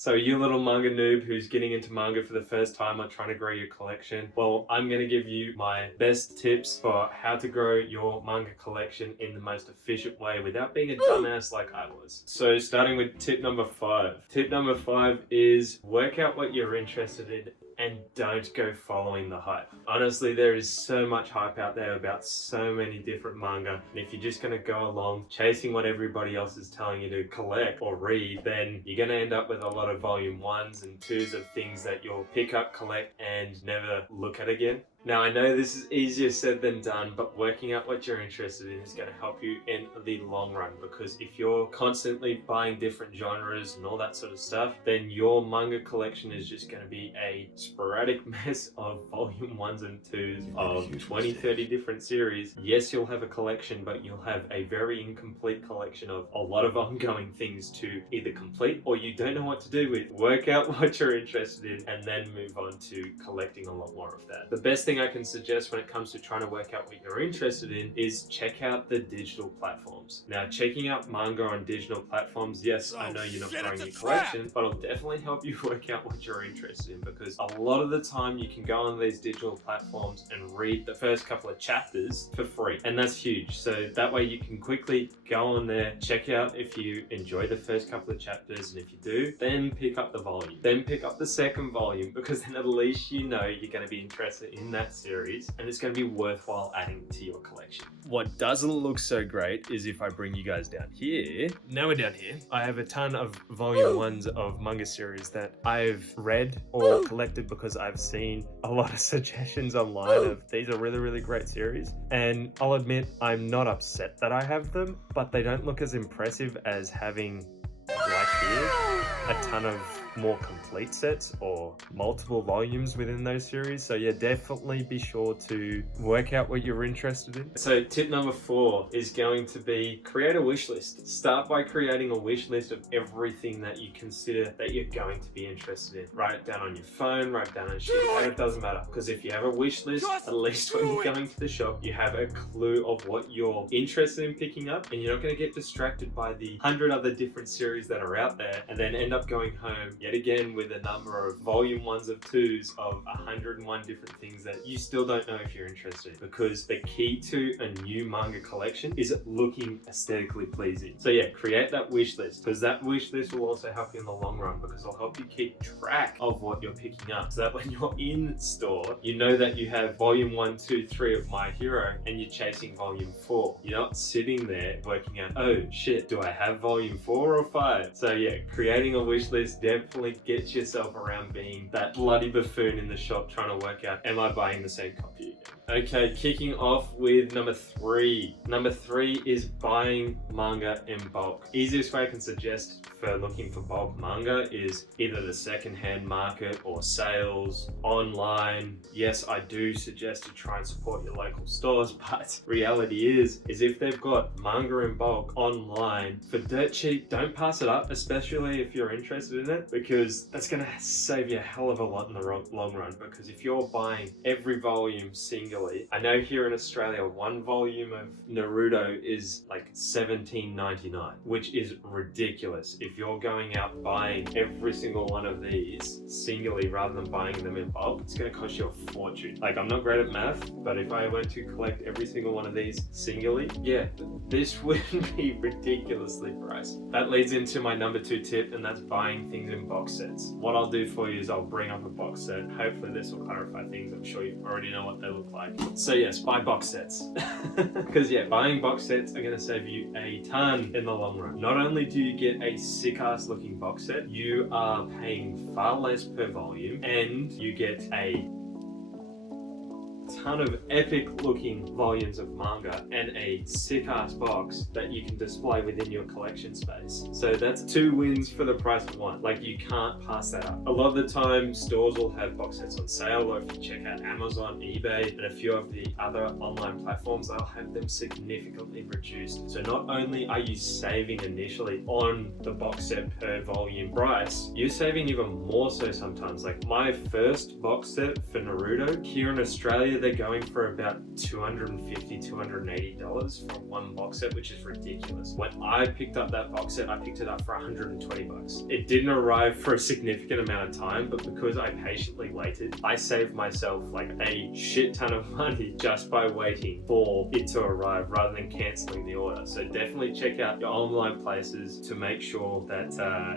So you little manga noob who's getting into manga for the first time or trying to grow your collection, well, I'm going to give you my best tips for how to grow your manga collection in the most efficient way without being a dumbass like I was. So starting with tip number 5. Tip number 5 is work out what you're interested in and don't go following the hype. Honestly, there is so much hype out there about so many different manga, and if you're just gonna go along chasing what everybody else is telling you to collect or read, then you're gonna end up with a lot of volume 1s and 2s of things that you'll pick up, collect, and never look at again. Now, I know this is easier said than done, but working out what you're interested in is going to help you in the long run, because if you're constantly buying different genres and all that sort of stuff, then your manga collection is just going to be a sporadic mess of volume 1s and 2s of 20, 30 different series. Yes, you'll have a collection, but you'll have a very incomplete collection of a lot of ongoing things to either complete or you don't know what to do with. Work out what you're interested in and then move on to collecting a lot more of that. The best thing I can suggest when it comes to trying to work out what you're interested in is check out the digital platforms. Now, checking out manga on digital platforms, yes, I know you're not growing your collection, but it'll definitely help you work out what you're interested in, because a lot of the time you can go on these digital platforms and read the first couple of chapters for free, and that's huge. So that way you can quickly go on there, check out if you enjoy the first couple of chapters, and if you do, then pick up the volume, then pick up the second volume, because then at least you know you're going to be interested in that series and it's going to be worthwhile adding to your collection. What doesn't look so great is if I bring you guys down here. Now we're down here. I have a ton of volume 1s of manga series that I've read or collected because I've seen a lot of suggestions online of these are really, really great series. And I'll admit, I'm not upset that I have them, but they don't look as impressive as having, like here, a ton of more complete sets or multiple volumes within those series. So yeah, definitely be sure to work out what you're interested in. So tip number 4 is going to be create a wish list. Start by creating a wish list of everything that you consider that you're going to be interested in. Write it down on your phone, write it down on a sheet, it doesn't matter. Because if you have a wish list, at least when you're going to the shop, you have a clue of what you're interested in picking up, and you're not going to get distracted by the 100 other different series that are out there and then end up going home yet again with a number of volume 1s of 2s of 101 different things that you still don't know if you're interested in. Because the key to a new manga collection is looking aesthetically pleasing. So yeah, create that wish list, because that wish list will also help you in the long run, because it'll help you keep track of what you're picking up, so that when you're in store, you know that you have volume 1, 2, 3 of My Hero and you're chasing volume 4. You're not sitting there working out, oh shit, do I have volume 4 or 5? So yeah, creating a wish list definitely gets yourself around being that bloody buffoon in the shop trying to work out, am I buying the same copy again? Okay, kicking off with number 3. Number 3 is buying manga in bulk. Easiest way I can suggest for looking for bulk manga is either the secondhand market or sales online. Yes, I do suggest to try and support your local stores, but reality is if they've got manga in bulk online for dirt cheap, don't pass it up, especially if you're interested in it, because that's going to save you a hell of a lot in the long run. Because if you're buying every volume singularly, I know here in Australia, one volume of Naruto is like $17.99, which is ridiculous. If you're going out buying every single one of these singly rather than buying them in bulk, it's going to cost you a fortune. Like, I'm not great at math, but if I were to collect every single one of these singly, yeah, this would be ridiculously priced. That leads into my number 2 tip, and that's buying things in box sets. What I'll do for you is I'll bring up a box set. Hopefully this will clarify things. I'm sure you already know what they look like. So yes, buy box sets. Because yeah, buying box sets are going to save you a ton in the long run. Not only do you get a sick ass looking box set, you are paying far less per volume, and you get a ton of epic looking volumes of manga and a sick ass box that you can display within your collection space. So that's 2 wins for the price of 1. Like, you can't pass that up. A lot of the time stores will have box sets on sale, or if you check out Amazon, eBay, and a few of the other online platforms, they'll have them significantly reduced. So not only are you saving initially on the box set per volume price, you're saving even more so sometimes. Like, my first box set for Naruto here in Australia, they're going for about $250, $280 for one box set, which is ridiculous. When I picked up that box set, I picked it up for 120 bucks. It didn't arrive for a significant amount of time, but because I patiently waited, I saved myself like a shit ton of money just by waiting for it to arrive rather than canceling the order. So definitely check out your online places to make sure that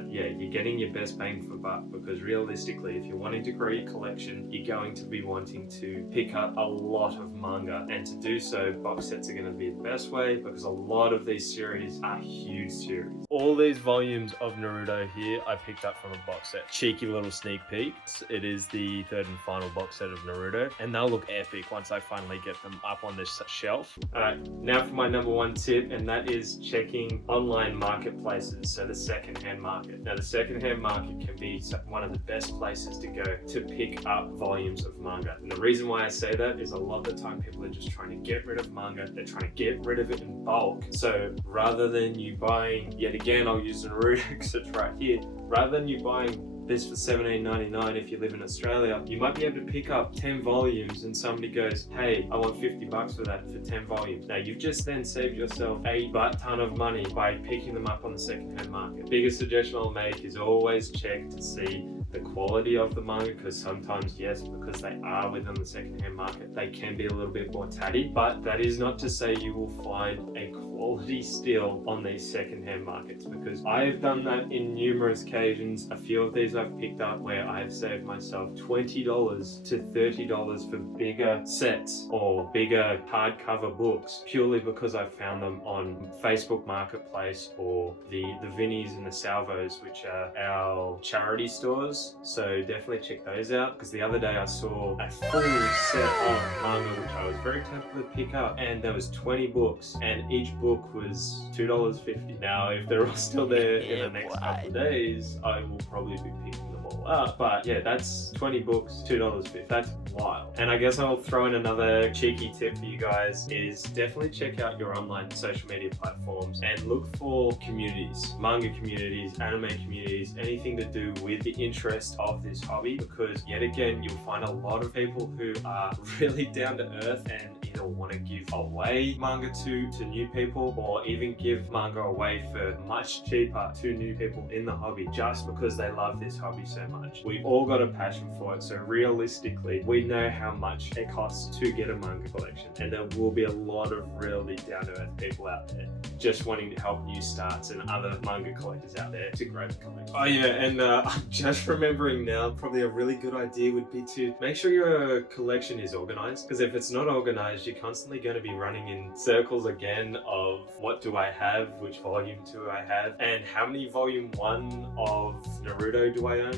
you're getting your best bang for buck, because realistically, if you're wanting to grow your collection, you're going to be wanting to pick up a lot of manga, and to do so, box sets are going to be the best way, because a lot of these series are huge series. All these volumes of Naruto here I picked up from a box set. Cheeky little sneak peeks. It is the third and final box set of Naruto, and they'll look epic once I finally get them up on this shelf. Alright, now for my number one tip, and that is checking online marketplaces, so the secondhand market. Now the secondhand market can be one of the best places to go to pick up volumes of manga. And the reason why I say that is a lot of the time people are just trying to get rid of manga, they're trying to get rid of it in bulk. So rather than you buying, yet again I'll use Naruto because it's right here, rather than you buying this for $17.99 if you live in Australia, you might be able to pick up 10 volumes and somebody goes, hey, I want 50 bucks for that for 10 volumes. Now you've just then saved yourself a butt ton of money by picking them up on the secondhand market. Biggest suggestion I'll make is always check to see the quality of the manga, because sometimes, yes, because they are within the secondhand market, they can be a little bit more tatty, but that is not to say you will find a quality steal on these secondhand markets, because I've done that in numerous occasions. A few of these I've picked up where I've saved myself $20 to $30 for bigger sets or bigger hardcover books, purely because I found them on Facebook Marketplace or the Vinnies and the Salvos, which are our charity stores. So definitely check those out, because the other day I saw a full set of manga which I was very tempted to pick up, and there was 20 books and each book was $2.50. Now if they're all still there in the next couple of days, I will probably be picking them all up, but yeah, that's 20 books, $2.50. That's wild. And I guess I'll throw in another cheeky tip for you guys is definitely check out your online social media platforms and look for communities, manga communities, anime communities, anything to do with the interest of this hobby, because yet again you'll find a lot of people who are really down to earth and either want to give away manga to new people, or even give manga away for much cheaper to new people in the hobby just because they love this hobby so much. We've all got a passion for it, so realistically we know how much it costs to get a manga collection, and there will be a lot of really down to earth people out there just wanting to help new starts and other manga collectors out there to grow the collection. Oh yeah, and I'm just remembering now, probably a really good idea would be to make sure your collection is organized, because if it's not organized, you're constantly going to be running in circles again of what do I have, which volume do I have, and how many volume 1 of Naruto do I own?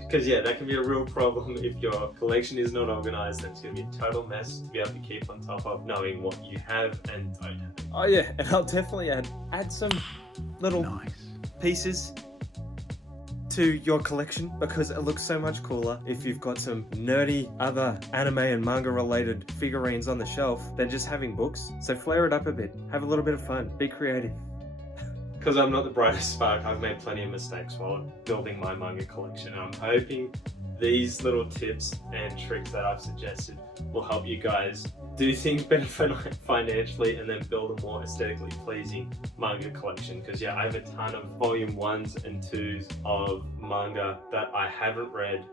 Because yeah, that can be a real problem if your collection is not organized. That's going to be a total mess to be able to keep on top of knowing what you have and don't have. Oh yeah, and I'll definitely add some little pieces to your collection, because it looks so much cooler if you've got some nerdy other anime and manga related figurines on the shelf than just having books. So flare it up a bit, have a little bit of fun, be creative. Because I'm not the brightest spark, I've made plenty of mistakes while building my manga collection, and I'm hoping these little tips and tricks that I've suggested will help you guys do things better financially and then build a more aesthetically pleasing manga collection. Because yeah, I have a ton of volume 1s and 2s of manga that I haven't read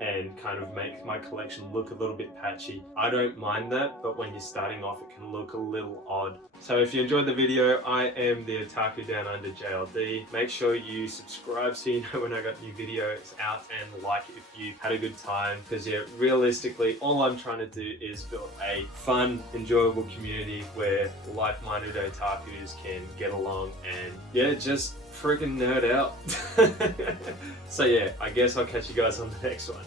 and kind of make my collection look a little bit patchy. I don't mind that, but when you're starting off, it can look a little odd. So if you enjoyed the video, I am the Otaku Down Under JLD. Make sure you subscribe so you know when I got new videos out, and like it if you had a good time. Because yeah, realistically, all I'm trying to do is build a fun, enjoyable community where like-minded otakus can get along and yeah, just freaking nerd out. So yeah, I guess I'll catch you guys on the next one.